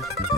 Thank mm -hmm. you.